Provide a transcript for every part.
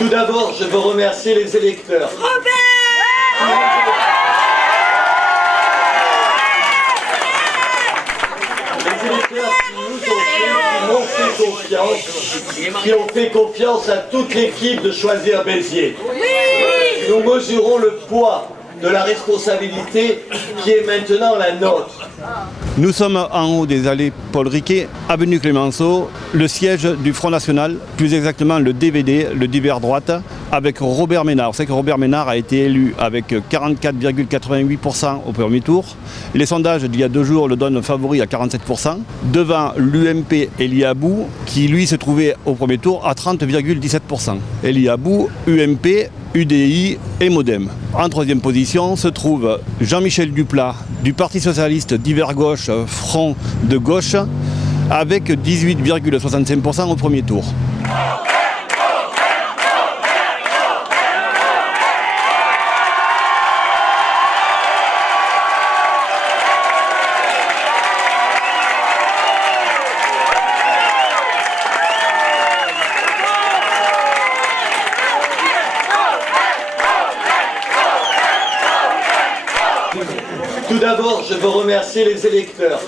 Tout d'abord, je veux remercier les électeurs. Les électeurs qui m'ont fait confiance, qui ont fait confiance à toute l'équipe de Choisir Béziers. Nous mesurons le poids de la responsabilité qui est maintenant la nôtre. Nous sommes en haut des allées Paul Riquet, avenue Clémenceau, le siège du Front National, plus exactement le DVD, le divers droite, avec Robert Ménard. Vous savez que Robert Ménard a été élu avec 44,88% au premier tour. Les sondages d'il y a 2 jours le donnent favori à 47%, devant l'UMP Elie Abou, qui lui se trouvait au premier tour à 30,17%. Elie Abou, UMP, UDI et Modem. En troisième position se trouve Jean-Michel Duplat du Parti Socialiste divers gauche, Front de gauche, avec 18,65% au premier tour. Tout d'abord, je veux remercier les électeurs.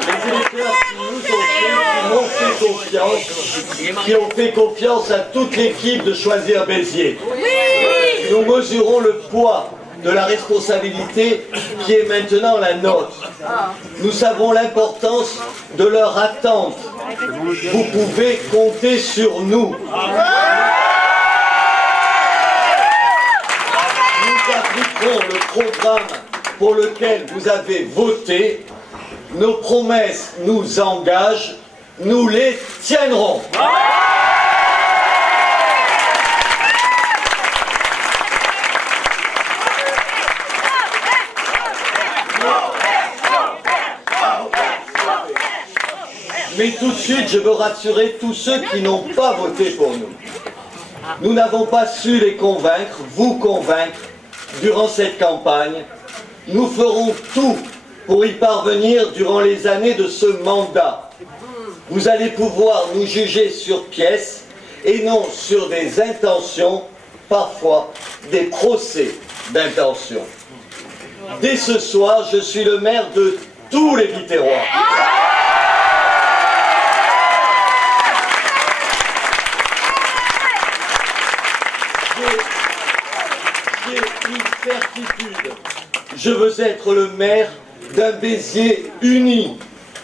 Les électeurs qui m'ont fait confiance, qui ont fait confiance à toute l'équipe de Choisir Béziers. Nous mesurons le poids de la responsabilité qui est maintenant la nôtre. Nous savons l'importance de leur attente. Vous pouvez compter sur nous. Nous appliquerons le programme pour lequel vous avez voté. Nos promesses nous engagent. Nous les tiendrons. Mais tout de suite, je veux rassurer tous ceux qui n'ont pas voté pour nous. Nous n'avons pas su les convaincre, vous convaincre, durant cette campagne. Nous ferons tout pour y parvenir durant les années de ce mandat. Vous allez pouvoir nous juger sur pièce et non sur des intentions, parfois des procès d'intention. Dès ce soir, je suis le maire de tous les Biterrois. J'ai une certitude. Je veux être le maire d'un Béziers uni.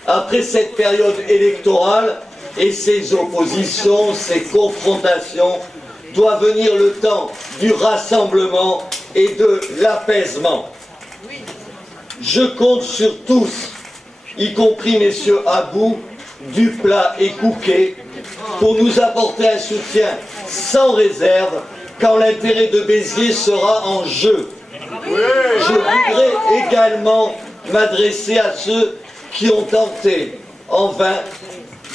Après cette période électorale et ses oppositions, ses confrontations, doit venir le temps du rassemblement et de l'apaisement. Je compte sur tous, y compris messieurs Abou, Duplat et Couquet, pour nous apporter un soutien sans réserve quand l'intérêt de Béziers sera en jeu. Je voudrais également m'adresser à ceux qui ont tenté, en vain,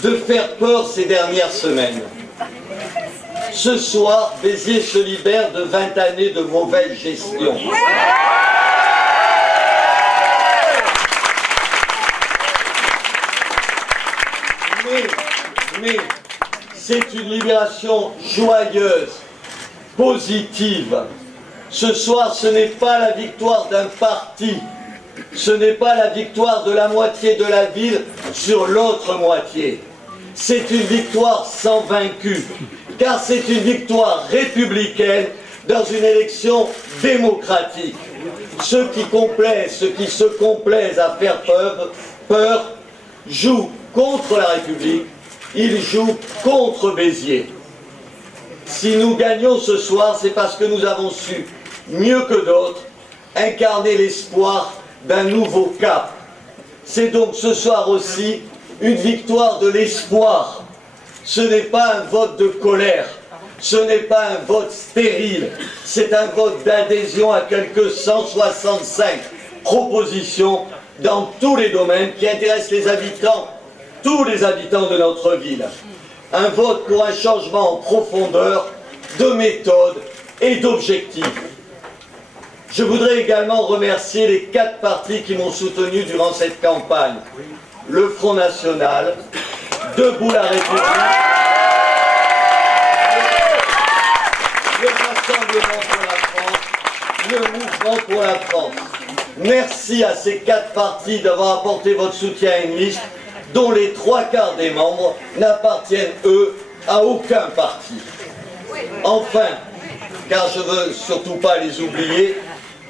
de faire peur ces dernières semaines. Ce soir, Béziers se libère de 20 années de mauvaise gestion. Mais c'est une libération joyeuse, positive. Ce soir, ce n'est pas la victoire d'un parti, ce n'est pas la victoire de la moitié de la ville sur l'autre moitié. C'est une victoire sans vaincu, car c'est une victoire républicaine dans une élection démocratique. Ceux qui se complaisent à faire peur jouent contre la République, ils jouent contre Béziers. Si nous gagnons ce soir, c'est parce que nous avons su, mieux que d'autres, incarner l'espoir d'un nouveau cap. C'est donc ce soir aussi une victoire de l'espoir. Ce n'est pas un vote de colère, ce n'est pas un vote stérile, c'est un vote d'adhésion à quelques 165 propositions dans tous les domaines qui intéressent les habitants, tous les habitants de notre ville. Un vote pour un changement en profondeur, de méthode et d'objectifs. Je voudrais également remercier les 4 partis qui m'ont soutenu durant cette campagne. le Front National, Debout la République, le Rassemblement pour la France, le Mouvement pour la France. Merci à ces 4 partis d'avoir apporté votre soutien à une liste dont les 3/4 des membres n'appartiennent, eux, à aucun parti. Enfin, car je ne veux surtout pas les oublier,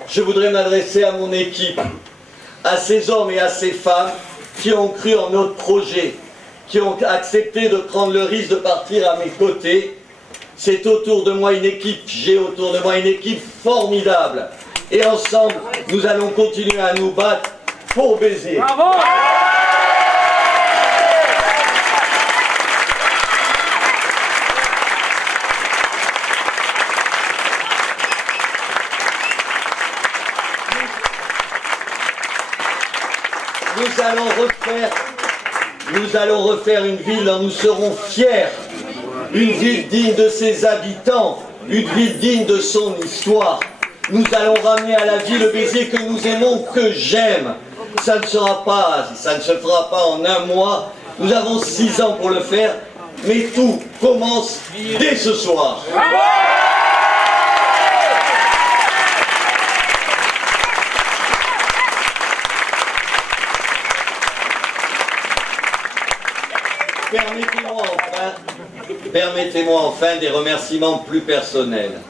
je voudrais m'adresser à mon équipe, à ces hommes et à ces femmes qui ont cru en notre projet, qui ont accepté de prendre le risque de partir à mes côtés. C'est autour de moi une équipe, j'ai autour de moi une équipe formidable. Et ensemble, nous allons continuer à nous battre pour Béziers. Bravo! Nous allons refaire une ville dont nous serons fiers, une ville digne de ses habitants, une ville digne de son histoire. Nous allons ramener à la vie le Béziers que nous aimons, que j'aime. Ça ne se fera pas en un mois. Nous avons 6 ans pour le faire, mais tout commence dès ce soir. Permettez-moi enfin des remerciements plus personnels.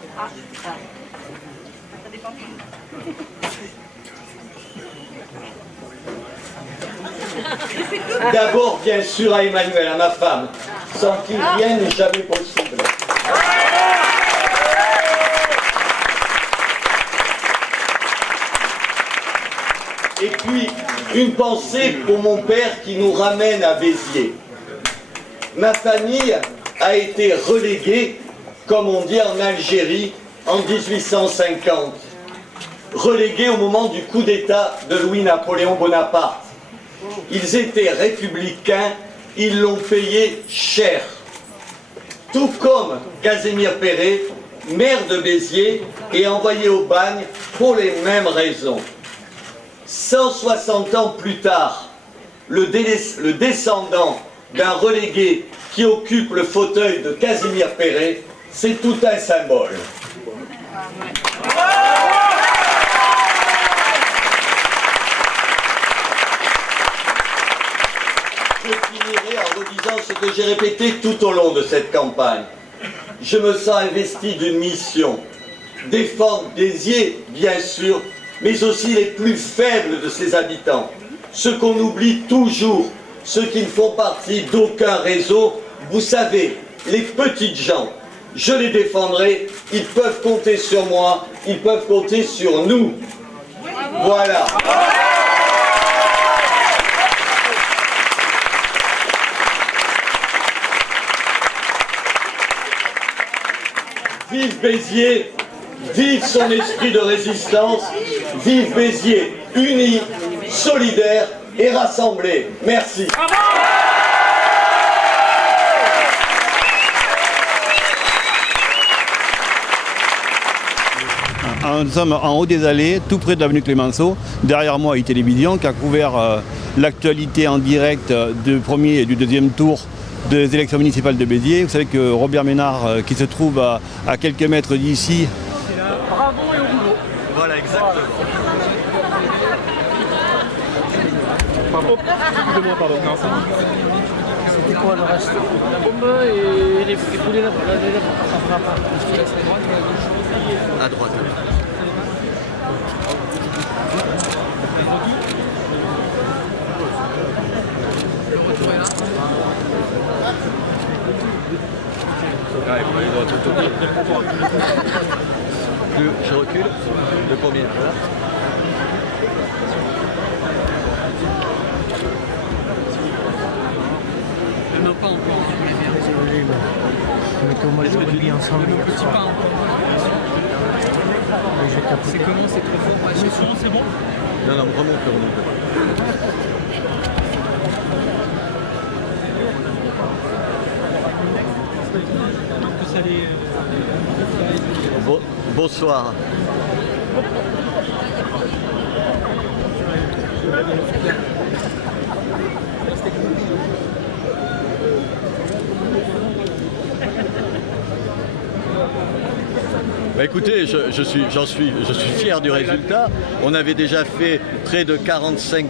D'abord, bien sûr, à Emmanuel, à ma femme, sans qui rien n'est jamais possible. Et puis, une pensée pour mon père qui nous ramène à Béziers. Ma famille a été reléguée, comme on dit en Algérie, en 1850. Reléguée au moment du coup d'État de Louis-Napoléon Bonaparte. Ils étaient républicains, ils l'ont payé cher. Tout comme Casimir Perret, maire de Béziers, est envoyé au bagne pour les mêmes raisons. 160 ans plus tard, le descendant d'un relégué qui occupe le fauteuil de Casimir Perret, c'est tout un symbole. Je finirai en redisant ce que j'ai répété tout au long de cette campagne. Je me sens investi d'une mission, défendre Béziers, bien sûr, mais aussi les plus faibles de ses habitants, ceux qu'on oublie toujours, ceux qui ne font partie d'aucun réseau. Vous savez, les petites gens, je les défendrai, ils peuvent compter sur moi, ils peuvent compter sur nous. Voilà. Vive Béziers, vive son esprit de résistance, vive Béziers, unis, solidaires et rassemblés. Merci. Nous sommes en haut des allées, tout près de l'avenue Clémenceau. Derrière moi, iTélévision qui a couvert l'actualité en direct du premier et du deuxième tour des élections municipales de Béziers. Vous savez que Robert Ménard, qui se trouve à quelques mètres d'ici... Bravo et au boulot. Voilà, exactement. Bravo. Excusez-moi, pardon. Non, c'est bon. C'était quoi le reste? La bombe et les poulets là-bas. Ça ne va pas. Je te laisse à droite ou à gauche? À droite. Je recule, le premier. Voilà. Le pas encore, je voulais bien. Désolé, on était au mode de rugby ensemble. Le petit pas encore. C'est comment? C'est trop fort? C'est bon? Non, remonte. Bonsoir. Bah écoutez, je suis fier du résultat. On avait déjà fait près de 45%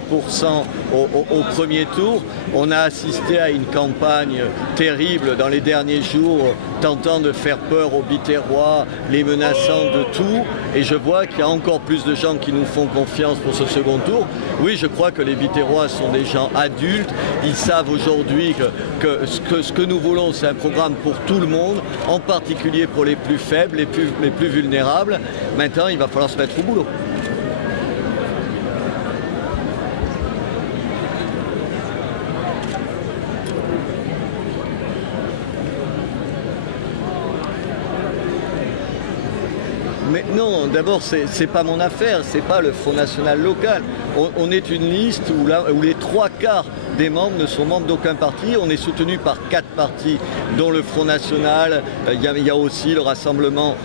au premier tour. On a assisté à une campagne terrible dans les derniers jours, tentant de faire peur aux Biterrois, les menaçant de tout. Et je vois qu'il y a encore plus de gens qui nous font confiance pour ce second tour. Oui, je crois que les Biterrois sont des gens adultes. Ils savent aujourd'hui que ce que nous voulons, c'est un programme pour tout le monde, en particulier pour les plus faibles, les plus vulnérables. Maintenant, il va falloir se mettre au boulot. Mais non, d'abord, c'est pas mon affaire, c'est pas le Front National local. On est une liste où les 3/4 des membres ne sont membres d'aucun parti. On est soutenu par 4 partis, dont le Front National. Il y a aussi le Rassemblement,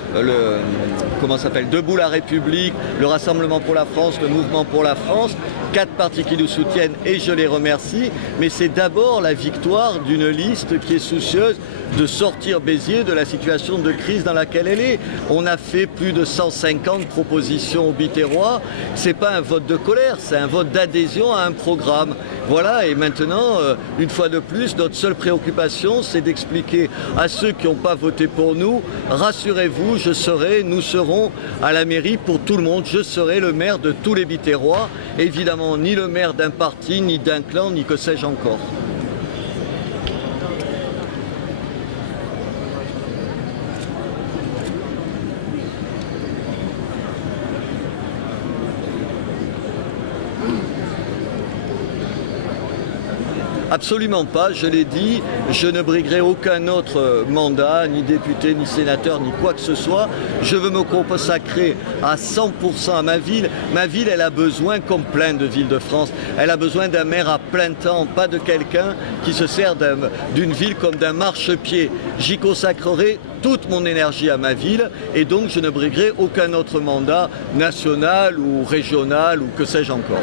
Debout la République, le Rassemblement pour la France, le Mouvement pour la France. 4 partis qui nous soutiennent et je les remercie. Mais c'est d'abord la victoire d'une liste qui est soucieuse de sortir Béziers de la situation de crise dans laquelle elle est. On a fait plus de 150 propositions aux Biterrois. C'est pas un vote de colère, c'est un vote d'adhésion à un programme. Voilà, et maintenant, une fois de plus, notre seule préoccupation, c'est d'expliquer à ceux qui n'ont pas voté pour nous, rassurez-vous, nous serons à la mairie pour tout le monde. Je serai le maire de tous les Biterrois. Évidemment, ni le maire d'un parti, ni d'un clan, ni que sais-je encore. Absolument pas, je l'ai dit, je ne briguerai aucun autre mandat, ni député, ni sénateur, ni quoi que ce soit. Je veux me consacrer à 100% à ma ville. Ma ville, elle a besoin, comme plein de villes de France, elle a besoin d'un maire à plein temps, pas de quelqu'un qui se sert d'une ville comme d'un marchepied. J'y consacrerai toute mon énergie à ma ville et donc je ne briguerai aucun autre mandat national ou régional ou que sais-je encore.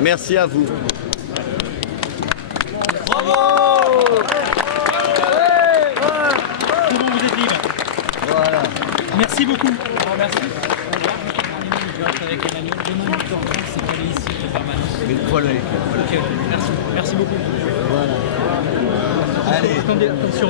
Merci à vous. Bravo! C'est bon, vous êtes libre. Voilà. Merci beaucoup. Merci. Avec Emmanuel, demain 8h30, c'est pas aller ici, le permanence. Mais voilà. Ok, merci beaucoup. Voilà. Allez. Attendez, attention.